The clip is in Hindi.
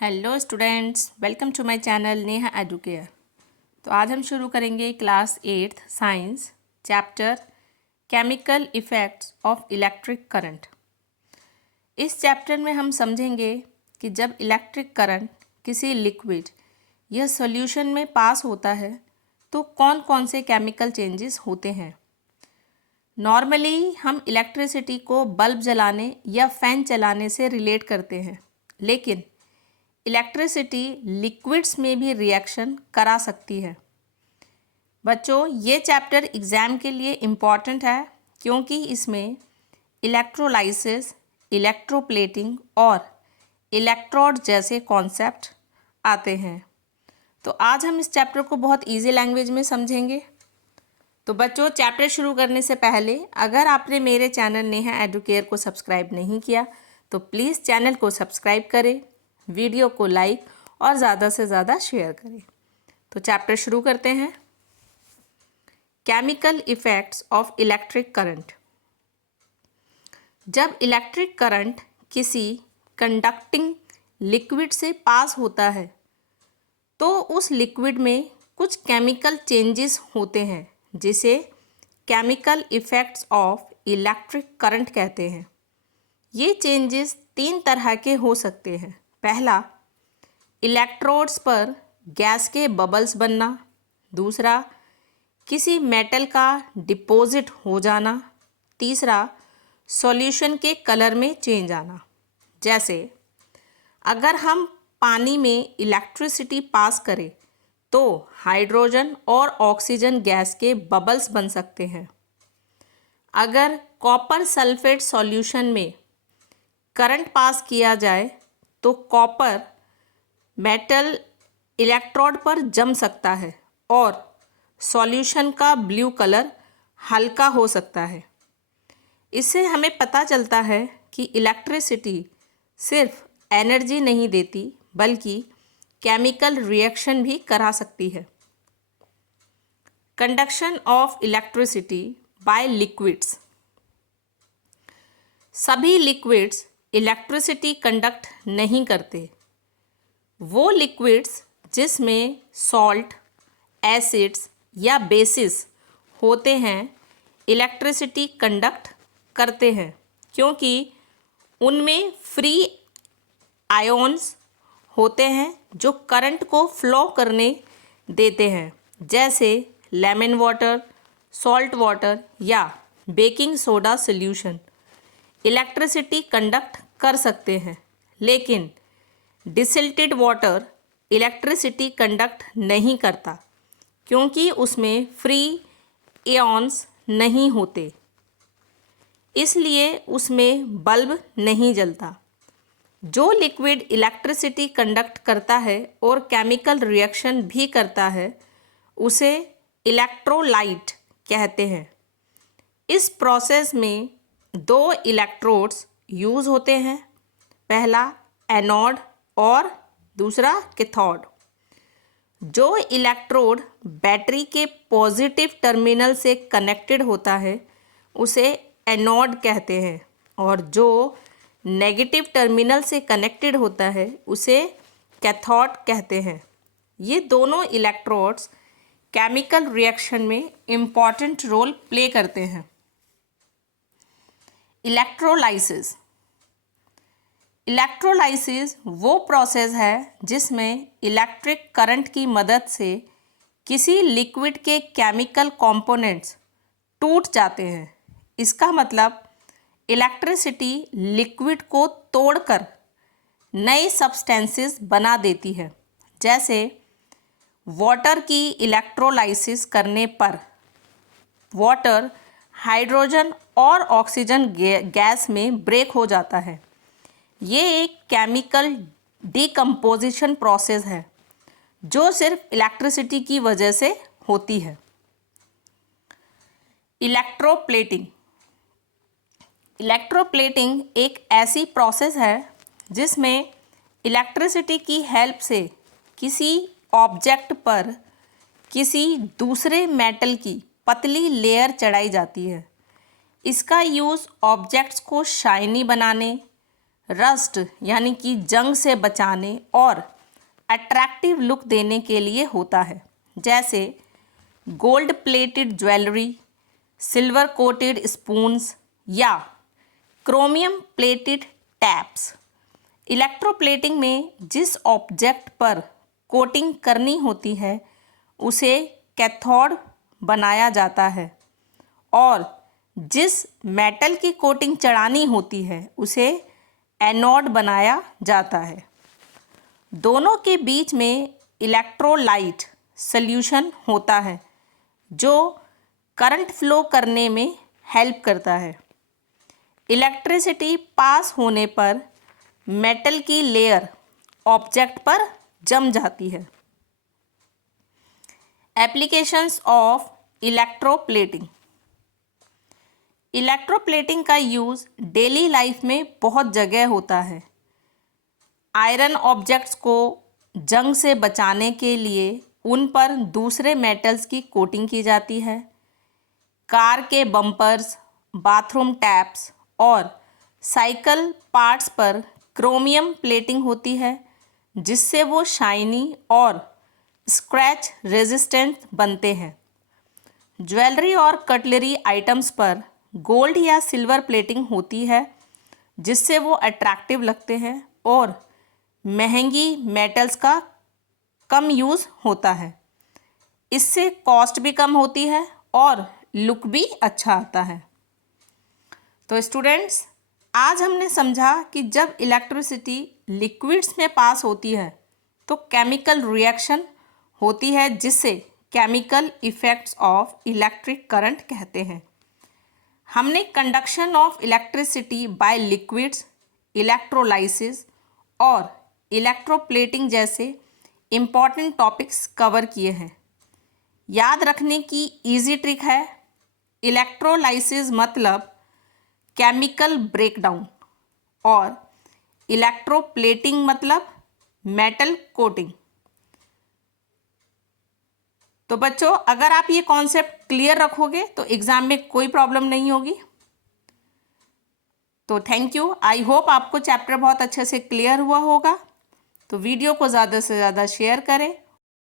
Hello students, welcome to my channel Neha Educare. तो आज हम शुरू करेंगे class 8th science chapter chemical effects of electric current. इस चैप्टर में हम समझेंगे कि जब इलेक्ट्रिक करंट किसी लिक्विड या सॉल्यूशन में पास होता है तो कौन कौन से केमिकल चेंजेस होते हैं। नॉर्मली हम इलेक्ट्रिसिटी को बल्ब जलाने या फ़ैन चलाने से रिलेट करते हैं, लेकिन इलेक्ट्रिसिटी लिक्विड्स में भी रिएक्शन करा सकती है। बच्चों, ये चैप्टर एग्ज़ाम के लिए इम्पॉर्टेंट है क्योंकि इसमें इलेक्ट्रोलाइसिस, इलेक्ट्रोप्लेटिंग और इलेक्ट्रोड जैसे कॉन्सेप्ट आते हैं। तो आज हम इस चैप्टर को बहुत इजी लैंग्वेज में समझेंगे। तो बच्चों, चैप्टर शुरू करने से पहले अगर आपने मेरे चैनल नेहा एडुकेयर को सब्सक्राइब नहीं किया तो प्लीज़ चैनल को सब्सक्राइब करें, वीडियो को लाइक और ज़्यादा से ज़्यादा शेयर करें। तो चैप्टर शुरू करते हैं। Chemical effects of electric current. जब इलेक्ट्रिक करंट किसी कंडक्टिंग लिक्विड से पास होता है तो उस लिक्विड में कुछ केमिकल चेंजेस होते हैं जिसे chemical effects of electric current कहते हैं। ये चेंजेस 3 तरह के हो सकते हैं। पहला, इलेक्ट्रोड्स पर गैस के बबल्स बनना। दूसरा, किसी मेटल का डिपॉजिट हो जाना। तीसरा, सॉल्यूशन के कलर में चेंज आना। जैसे अगर हम पानी में इलेक्ट्रिसिटी पास करें तो हाइड्रोजन और ऑक्सीजन गैस के बबल्स बन सकते हैं। अगर कॉपर सल्फेट सॉल्यूशन में करंट पास किया जाए तो कॉपर मेटल इलेक्ट्रोड पर जम सकता है और सॉल्यूशन का ब्लू कलर हल्का हो सकता है। इससे हमें पता चलता है कि इलेक्ट्रिसिटी सिर्फ एनर्जी नहीं देती बल्कि केमिकल रिएक्शन भी करा सकती है। Conduction of electricity bye liquids. सभी लिक्विड्स इलेक्ट्रिसिटी कंडक्ट नहीं करते। वो लिक्विड्स जिसमें सॉल्ट, एसिड्स या बेसिस होते हैं इलेक्ट्रिसिटी कंडक्ट करते हैं क्योंकि उनमें फ्री आयोन्स होते हैं जो करंट को फ्लो करने देते हैं। जैसे लेमन वाटर, सॉल्ट वाटर या baking soda solution electricity conduct कर सकते हैं, लेकिन डिसिल्टेड वाटर इलेक्ट्रिसिटी कंडक्ट नहीं करता क्योंकि उसमें फ्री आयन्स नहीं होते, इसलिए उसमें बल्ब नहीं जलता। जो लिक्विड इलेक्ट्रिसिटी कंडक्ट करता है और केमिकल रिएक्शन भी करता है उसे इलेक्ट्रोलाइट कहते हैं। इस प्रोसेस में 2 इलेक्ट्रोड्स यूज़ होते हैं, पहला एनोड और दूसरा कैथोड। जो इलेक्ट्रोड बैटरी के पॉजिटिव टर्मिनल से कनेक्टेड होता है उसे एनोड कहते हैं और जो नेगेटिव टर्मिनल से कनेक्टेड होता है उसे कैथोड कहते हैं। ये दोनों इलेक्ट्रोड्स केमिकल रिएक्शन में इम्पॉर्टेंट रोल प्ले करते हैं। इलेक्ट्रोलाइसिस। इलेक्ट्रोलाइसिस वो प्रोसेस है जिसमें इलेक्ट्रिक करंट की मदद से किसी लिक्विड के केमिकल कंपोनेंट्स टूट जाते हैं। इसका मतलब इलेक्ट्रिसिटी लिक्विड को तोड़कर नए सब्सटेंसेस बना देती है। जैसे वाटर की इलेक्ट्रोलाइसिस करने पर वाटर हाइड्रोजन और ऑक्सीजन गैस में ब्रेक हो जाता है। ये एक केमिकल डिकम्पोजिशन प्रोसेस है जो सिर्फ इलेक्ट्रिसिटी की वजह से होती है। इलेक्ट्रोप्लेटिंग। इलेक्ट्रोप्लेटिंग एक ऐसी प्रोसेस है जिसमें इलेक्ट्रिसिटी की हेल्प से किसी ऑब्जेक्ट पर किसी दूसरे मेटल की पतली लेयर चढ़ाई जाती है। इसका यूज़ ऑब्जेक्ट्स को शाइनी बनाने, रस्ट यानी कि जंग से बचाने और अट्रैक्टिव लुक देने के लिए होता है, जैसे gold plated jewellery, silver coated spoons या क्रोमियम प्लेटेड टैप्स। इलेक्ट्रोप्लेटिंग में जिस ऑब्जेक्ट पर कोटिंग करनी होती है उसे कैथोड बनाया जाता है और जिस मेटल की कोटिंग चढ़ानी होती है उसे एनोड बनाया जाता है। दोनों के बीच में इलेक्ट्रोलाइट सॉल्यूशन होता है जो करंट फ्लो करने में हेल्प करता है। इलेक्ट्रिसिटी पास होने पर मेटल की लेयर ऑब्जेक्ट पर जम जाती है। Applications of electroplating. इलेक्ट्रोप्लेटिंग का यूज़ डेली लाइफ में बहुत जगह होता है। आयरन ऑब्जेक्ट्स को जंग से बचाने के लिए उन पर दूसरे मेटल्स की कोटिंग की जाती है। कार के बम्पर्स, बाथरूम टैप्स और साइकिल पार्ट्स पर क्रोमियम प्लेटिंग होती है जिससे वो शाइनी और स्क्रैच रेजिस्टेंट बनते हैं। ज्वेलरी और कटलरी आइटम्स पर गोल्ड या सिल्वर प्लेटिंग होती है जिससे वो अट्रैक्टिव लगते हैं और महंगी मेटल्स का कम यूज़ होता है। इससे कॉस्ट भी कम होती है और लुक भी अच्छा आता है। तो स्टूडेंट्स, आज हमने समझा कि जब इलेक्ट्रिसिटी लिक्विड्स में पास होती है तो केमिकल रिएक्शन होती है जिसे chemical effects of electric current कहते हैं। हमने conduction of electricity bye liquids, electrolysis और इलेक्ट्रोप्लेटिंग जैसे इम्पॉर्टेंट टॉपिक्स कवर किए हैं। याद रखने की इजी ट्रिक है, इलेक्ट्रोलाइसिस मतलब केमिकल ब्रेकडाउन और इलेक्ट्रोप्लेटिंग मतलब मेटल कोटिंग। तो बच्चों, अगर आप ये कॉन्सेप्ट क्लियर रखोगे तो एग्ज़ाम में कोई प्रॉब्लम नहीं होगी। तो थैंक यू। आई होप आपको चैप्टर बहुत अच्छे से क्लियर हुआ होगा। तो वीडियो को ज़्यादा से ज़्यादा शेयर करें